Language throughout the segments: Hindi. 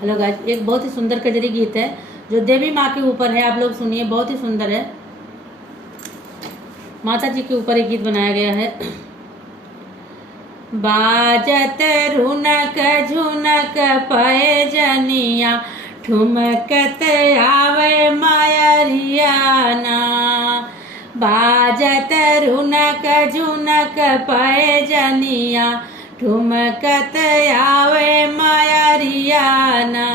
हेलो गाइस, एक बहुत ही सुंदर कजरी गीत है जो देवी माँ के ऊपर है। आप लोग सुनिए, बहुत ही सुंदर है। माता जी के ऊपर एक गीत बनाया गया है। बाजत रुनक झुनक पए जनिया, ठुमकत आवे मायरियाना। बाजत रुनक झुनक पए जनिया, ठुमकत आवे मायरियाना।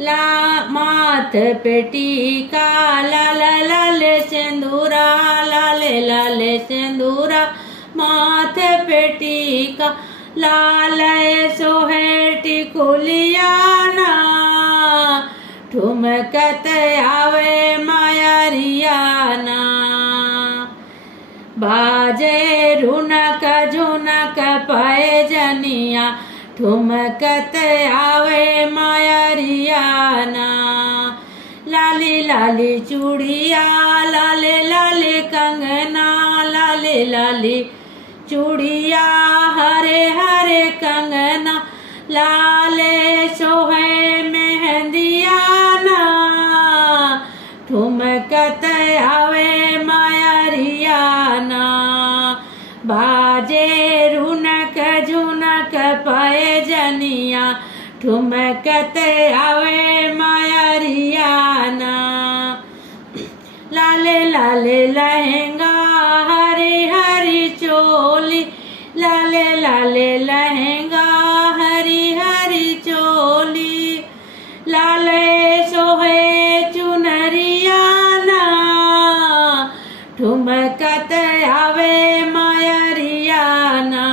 ला माथ पे टीका लाल लाल सिंदूरा, लाल लाल सिंदूरा माथ पे टीका, लाल सोहे टिकुलियाना। ठुमकत आवे मायरियाना। बाजे रुनक झुनक पए जनिया, ठुमकत आवे मायरियाना। लाली लाली चूड़िया लाले लाले कंगना, लाले लाली चूड़िया हरे हरे कंगना, लाले सोहे मेहंदियाना। ठुमकत आवे मायरियाना। बाजे रुनक झुनक पए जनिया, ठुमकत आवे मायरियाना। लाले लाले लहंगा हरी हरी चोली, लाले लाले लहंगा हरी हरी चोली, लाले सोहे चुनरियाना। ठुमकत आवे मायरियाना।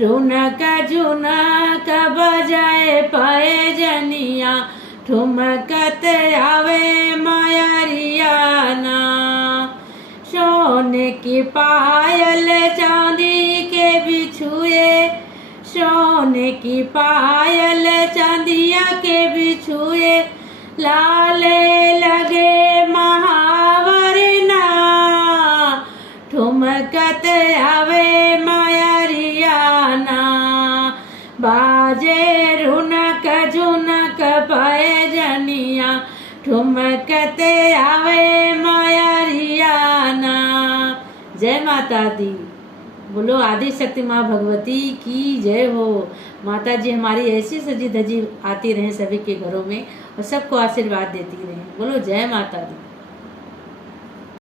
रुनक झुनक बजाए पए जनिया, ठुमकत आवे मायरियाना। सोने की पायल चांदी के बिछुए, सोने की पायल चांदिया के बिछुए, लाले लगे महावरना। ठुमकत आवे मायरियाना। बाजे रुनक झुनक पए जनिया, ठुमकत आवे मायरियाना। जय माता दी। बोलो आदि शक्ति माँ भगवती की जय हो। माता जी हमारी ऐसी सजी धजी आती रहें सभी के घरों में और सबको आशीर्वाद देती रहें। बोलो जय माता दी।